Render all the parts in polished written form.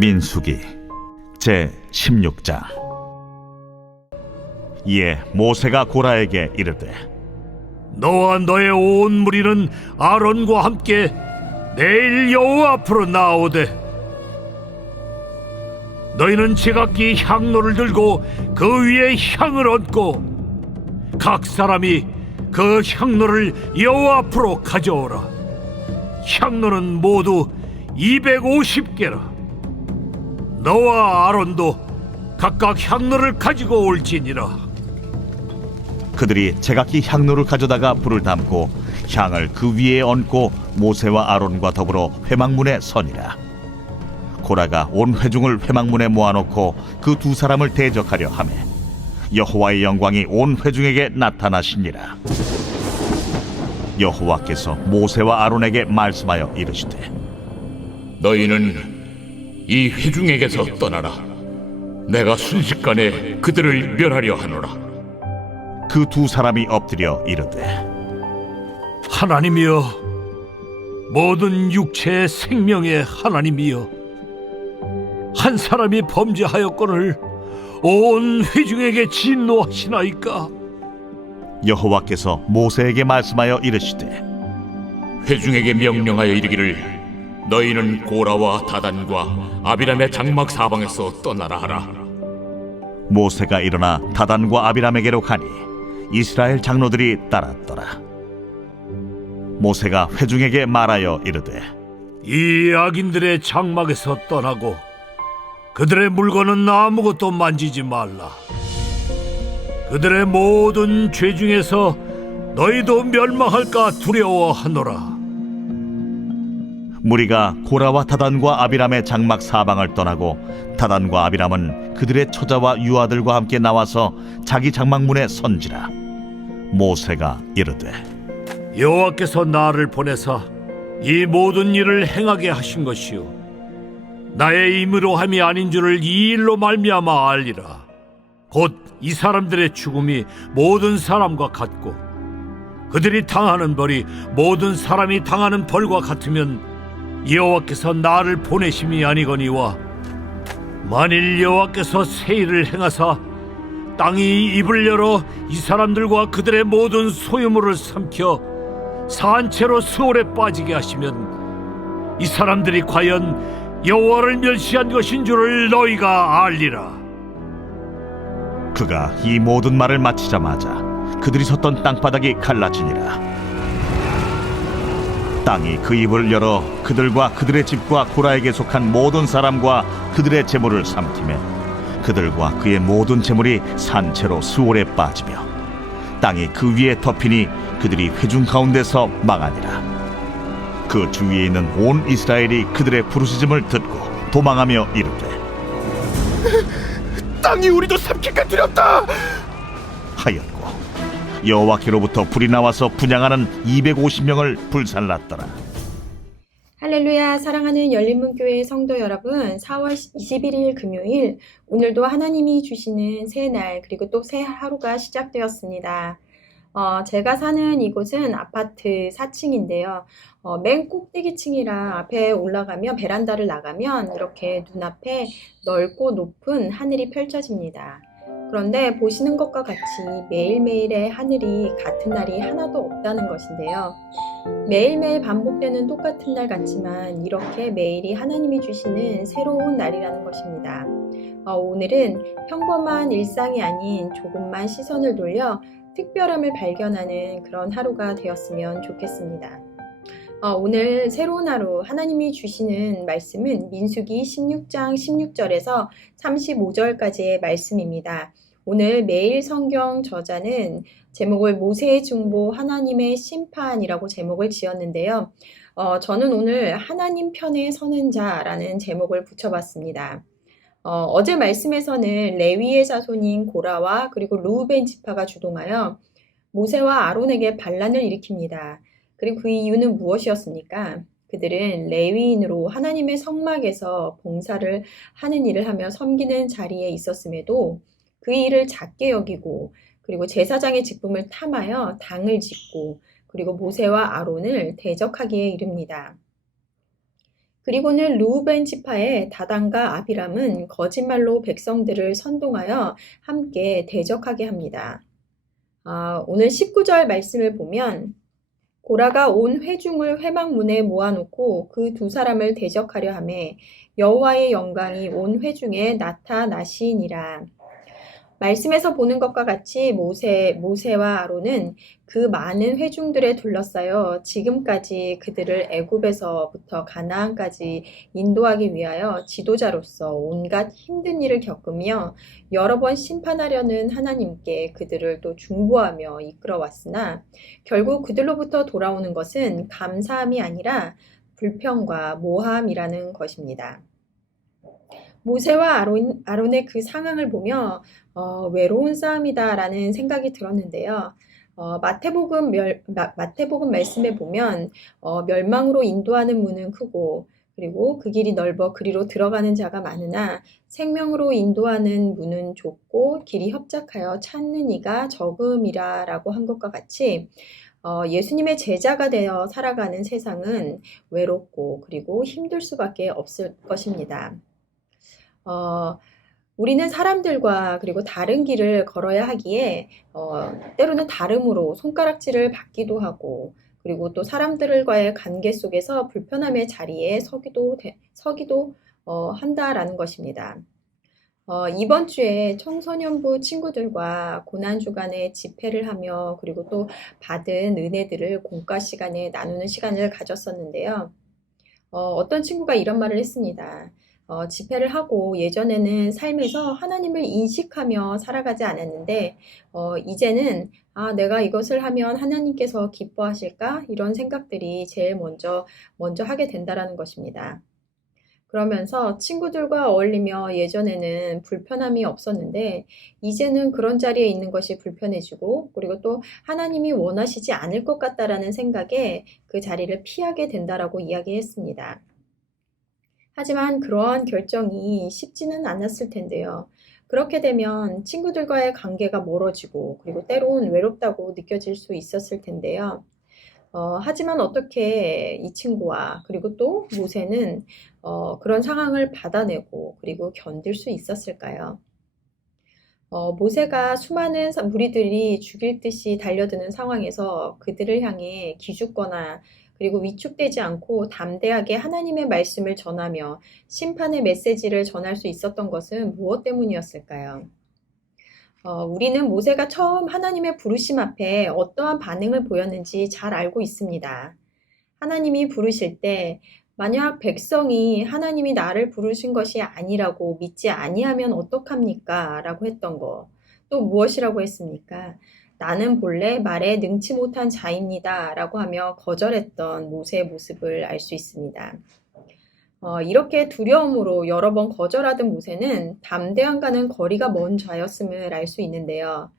민수기 제16장. 이에 모세가 고라에게 이르되, 너와 너의 온 무리는 아론과 함께 내일 여호와 앞으로 나오되, 너희는 제각기 향로를 들고 그 위에 향을 얹고 각 사람이 그 향로를 여호와 앞으로 가져오라. 향로는 모두 250개라. 너와 아론도 각각 향로를 가지고 올지니라. 그들이 제각기 향로를 가져다가 불을 담고 향을 그 위에 얹고 모세와 아론과 더불어 회막문에 서니라. 고라가 온 회중을 회막문에 모아놓고 그 두 사람을 대적하려 하매 여호와의 영광이 온 회중에게 나타나시니라. 여호와께서 모세와 아론에게 말씀하여 이르시되, 너희는 이 회중에게서 떠나라. 내가 순식간에 그들을 멸하려 하노라. 그 두 사람이 엎드려 이르되, 하나님이여, 모든 육체의 생명의 하나님이여, 한 사람이 범죄하였거늘 온 회중에게 진노하시나이까? 여호와께서 모세에게 말씀하여 이르시되, 회중에게 명령하여 이르기를, 너희는 고라와 다단과 아비람의 장막 사방에서 떠나라 하라. 모세가 일어나 다단과 아비람에게로 가니 이스라엘 장로들이 따랐더라. 모세가 회중에게 말하여 이르되, 이 악인들의 장막에서 떠나고 그들의 물건은 아무것도 만지지 말라. 그들의 모든 죄 중에서 너희도 멸망할까 두려워하노라. 무리가 고라와 다단과 아비람의 장막 사방을 떠나고 다단과 아비람은 그들의 처자와 유아들과 함께 나와서 자기 장막문에 선지라. 모세가 이르되, 여호와께서 나를 보내사 이 모든 일을 행하게 하신 것이요, 나의 힘으로 함이 아닌 줄을 이 일로 말미암아 알리라. 곧 이 사람들의 죽음이 모든 사람과 같고 그들이 당하는 벌이 모든 사람이 당하는 벌과 같으면 여호와께서 나를 보내심이 아니거니와, 만일 여호와께서 새 일을 행하사 땅이 입을 열어 이 사람들과 그들의 모든 소유물을 삼켜 산채로 수월에 빠지게 하시면 이 사람들이 과연 여호와를 멸시한 것인 줄을 너희가 알리라. 그가 이 모든 말을 마치자마자 그들이 섰던 땅바닥이 갈라지니라. 땅이 그 입을 열어 그들과 그들의 집과 고라에게 속한 모든 사람과 그들의 재물을 삼키매 그들과 그의 모든 재물이 산채로 수월에 빠지며 땅이 그 위에 덮이니 그들이 회중 가운데서 망하니라. 그 주위에 있는 온 이스라엘이 그들의 부르짖음을 듣고 도망하며 이르되, 땅이 우리도 삼킬까 두렵다 하였고 여호와께로부터 불이 나와서 분향하는 250명을 불살랐더라. 할렐루야. 사랑하는 열린문교회 성도 여러분, 4월 21일 금요일, 오늘도 하나님이 주시는 새 날 그리고 또 새 하루가 시작되었습니다. 제가 사는 이곳은 아파트 4층인데요. 맨 꼭대기층이라 앞에 올라가면, 베란다를 나가면 이렇게 눈앞에 넓고 높은 하늘이 펼쳐집니다. 그런데 보시는 것과 같이 매일매일의 하늘이 같은 날이 하나도 없다는 것인데요. 매일매일 반복되는 똑같은 날 같지만 이렇게 매일이 하나님이 주시는 새로운 날이라는 것입니다. 오늘은 평범한 일상이 아닌 조금만 시선을 돌려 특별함을 발견하는 그런 하루가 되었으면 좋겠습니다. 오늘 새로운 하루 하나님이 주시는 말씀은 민수기 16장 16절에서 35절까지의 말씀입니다. 오늘 매일 성경 저자는 제목을 모세의 중보 하나님의 심판이라고 제목을 지었는데요. 저는 오늘 하나님 편에 서는 자라는 제목을 붙여봤습니다. 어제 말씀에서는 레위의 자손인 고라와 그리고 르우벤 지파가 주동하여 모세와 아론에게 반란을 일으킵니다. 그리고 그 이유는 무엇이었습니까? 그들은 레위인으로 하나님의 성막에서 봉사를 하는 일을 하며 섬기는 자리에 있었음에도 그 일을 작게 여기고 그리고 제사장의 직분을 탐하여 당을 짓고 그리고 모세와 아론을 대적하기에 이릅니다. 그리고는 르우벤 지파의 다단과 아비람은 거짓말로 백성들을 선동하여 함께 대적하게 합니다. 오늘 19절 말씀을 보면 고라가 온 회중을 회막문에 모아놓고 그 두 사람을 대적하려 하매 여호와의 영광이 온 회중에 나타나시니라. 말씀에서 보는 것과 같이 모세와 아론은 그 많은 회중들에 둘러싸여 지금까지 그들을 애굽에서부터 가나안까지 인도하기 위하여 지도자로서 온갖 힘든 일을 겪으며 여러 번 심판하려는 하나님께 그들을 또 중보하며 이끌어왔으나 결국 그들로부터 돌아오는 것은 감사함이 아니라 불평과 모함이라는 것입니다. 모세와 아론의 그 상황을 보며 외로운 싸움이다라는 생각이 들었는데요. 마태복음 말씀에 보면 멸망으로 인도하는 문은 크고 그리고 그 길이 넓어 그리로 들어가는 자가 많으나 생명으로 인도하는 문은 좁고 길이 협착하여 찾는 이가 적음이라라고 한 것과 같이 예수님의 제자가 되어 살아가는 세상은 외롭고 그리고 힘들 수밖에 없을 것입니다. 우리는 사람들과 그리고 다른 길을 걸어야 하기에 때로는 다름으로 손가락질을 받기도 하고 그리고 또 사람들과의 관계 속에서 불편함의 자리에 서기도 한다라는 것입니다. 이번 주에 청소년부 친구들과 고난주간에 집회를 하며 그리고 또 받은 은혜들을 공과 시간에 나누는 시간을 가졌었는데요. 어떤 친구가 이런 말을 했습니다. 집회를 하고 예전에는 삶에서 하나님을 인식하며 살아가지 않았는데 이제는 내가 이것을 하면 하나님께서 기뻐하실까? 이런 생각들이 제일 먼저 하게 된다라는 것입니다. 그러면서 친구들과 어울리며 예전에는 불편함이 없었는데 이제는 그런 자리에 있는 것이 불편해지고 그리고 또 하나님이 원하시지 않을 것 같다라는 생각에 그 자리를 피하게 된다라고 이야기했습니다. 하지만 그러한 결정이 쉽지는 않았을 텐데요. 그렇게 되면 친구들과의 관계가 멀어지고 그리고 때론 외롭다고 느껴질 수 있었을 텐데요. 하지만 어떻게 이 친구와 그리고 또 모세는 그런 상황을 받아내고 그리고 견딜 수 있었을까요? 모세가 수많은 무리들이 죽일 듯이 달려드는 상황에서 그들을 향해 기죽거나 그리고 위축되지 않고 담대하게 하나님의 말씀을 전하며 심판의 메시지를 전할 수 있었던 것은 무엇 때문이었을까요? 우리는 모세가 처음 하나님의 부르심 앞에 어떠한 반응을 보였는지 잘 알고 있습니다. 하나님이 부르실 때 만약 백성이 하나님이 나를 부르신 것이 아니라고 믿지 아니하면 어떡합니까? 라고 했던 거. 또 무엇이라고 했습니까? 나는 본래 말에 능치 못한 자입니다. 라고 하며 거절했던 모세의 모습을 알 수 있습니다. 이렇게 두려움으로 여러 번 거절하던 모세는 담대함과는 거리가 먼 자였음을 알 수 있는데요.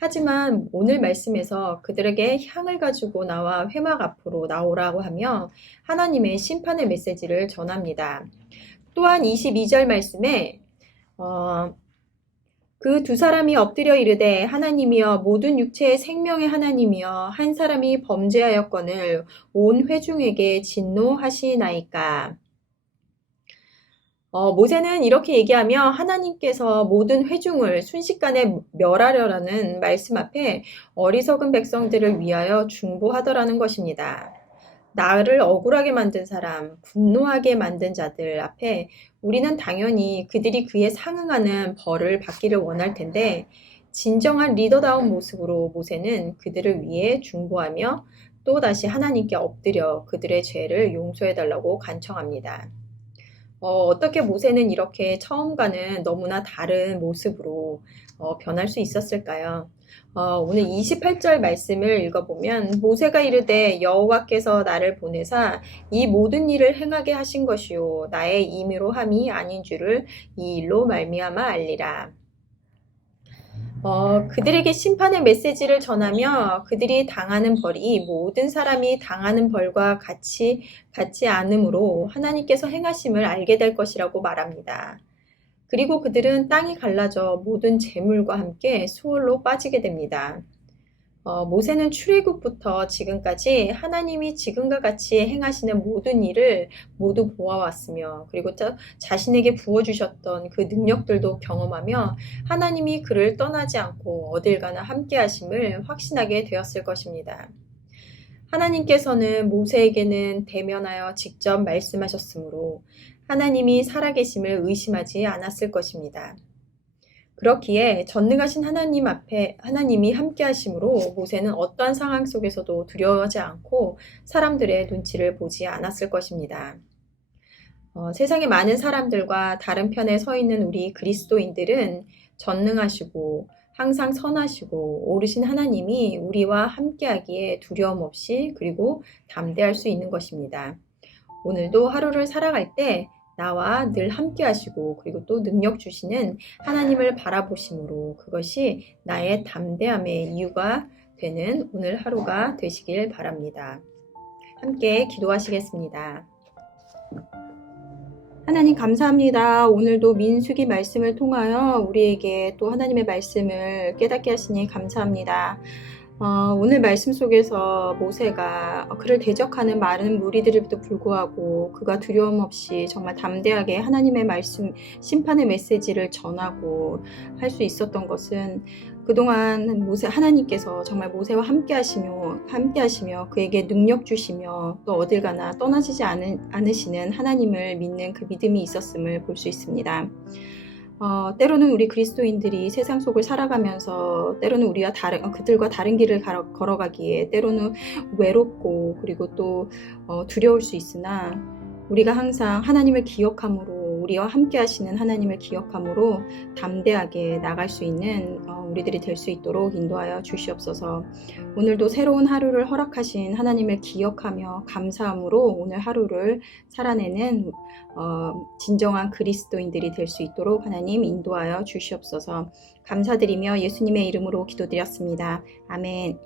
하지만 오늘 말씀에서 그들에게 향을 가지고 나와 회막 앞으로 나오라고 하며 하나님의 심판의 메시지를 전합니다. 또한 22절 말씀에 그 두 사람이 엎드려 이르되 하나님이여 모든 육체의 생명의 하나님이여 한 사람이 범죄하였거늘 온 회중에게 진노하시나이까. 모세는 이렇게 얘기하며 하나님께서 모든 회중을 순식간에 멸하려라는 말씀 앞에 어리석은 백성들을 위하여 중보하더라는 것입니다. 나를 억울하게 만든 사람, 분노하게 만든 자들 앞에 우리는 당연히 그들이 그에 상응하는 벌을 받기를 원할 텐데 진정한 리더다운 모습으로 모세는 그들을 위해 중보하며 또다시 하나님께 엎드려 그들의 죄를 용서해달라고 간청합니다. 어떻게 모세는 이렇게 처음과는 너무나 다른 모습으로 변할 수 있었을까요? 오늘 28절 말씀을 읽어보면 모세가 이르되 여호와께서 나를 보내사 이 모든 일을 행하게 하신 것이요 나의 임의로 함이 아닌 줄을 이 일로 말미암아 알리라. 그들에게 심판의 메시지를 전하며 그들이 당하는 벌이 모든 사람이 당하는 벌과 같지 않으므로 하나님께서 행하심을 알게 될 것이라고 말합니다. 그리고 그들은 땅이 갈라져 모든 재물과 함께 수월로 빠지게 됩니다. 모세는 출애굽부터 지금까지 하나님이 지금과 같이 행하시는 모든 일을 모두 보아왔으며, 그리고 자신에게 부어주셨던 그 능력들도 경험하며 하나님이 그를 떠나지 않고 어딜 가나 함께 하심을 확신하게 되었을 것입니다. 하나님께서는 모세에게는 대면하여 직접 말씀하셨으므로 하나님이 살아계심을 의심하지 않았을 것입니다. 그렇기에 전능하신 하나님 앞에 하나님이 함께 하심으로 모세는 어떠한 상황 속에서도 두려워하지 않고 사람들의 눈치를 보지 않았을 것입니다. 세상의 많은 사람들과 다른 편에 서 있는 우리 그리스도인들은 전능하시고 항상 선하시고 오르신 하나님이 우리와 함께하기에 두려움 없이 그리고 담대할 수 있는 것입니다. 오늘도 하루를 살아갈 때 나와 늘 함께 하시고 그리고 또 능력 주시는 하나님을 바라보심으로 그것이 나의 담대함의 이유가 되는 오늘 하루가 되시길 바랍니다. 함께 기도하시겠습니다. 하나님 감사합니다. 오늘도 민수기 말씀을 통하여 우리에게 또 하나님의 말씀을 깨닫게 하시니 감사합니다. 오늘 말씀 속에서 모세가 그를 대적하는 많은 무리들에도 불구하고 그가 두려움 없이 정말 담대하게 하나님의 말씀, 심판의 메시지를 전하고 할 수 있었던 것은 그동안 하나님께서 정말 모세와 함께 하시며 그에게 능력 주시며 또 어딜 가나 떠나지지 않으시는 하나님을 믿는 그 믿음이 있었음을 볼 수 있습니다. 때로는 우리 그리스도인들이 세상 속을 살아가면서 때로는 우리와 그들과 다른 길을 걸어가기에 때로는 외롭고 그리고 또 두려울 수 있으나 우리가 항상 하나님을 기억함으로 우리와 함께 하시는 하나님을 기억함으로 담대하게 나갈 수 있는 우리들이 될 수 있도록 인도하여 주시옵소서. 오늘도 새로운 하루를 허락하신 하나님을 기억하며 감사함으로 오늘 하루를 살아내는 진정한 그리스도인들이 될 수 있도록 하나님 인도하여 주시옵소서. 감사드리며 예수님의 이름으로 기도드렸습니다. 아멘.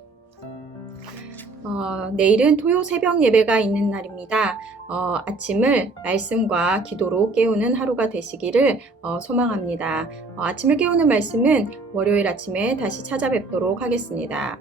내일은 토요 새벽 예배가 있는 날입니다. 아침을 말씀과 기도로 깨우는 하루가 되시기를 소망합니다. 아침을 깨우는 말씀은 월요일 아침에 다시 찾아뵙도록 하겠습니다.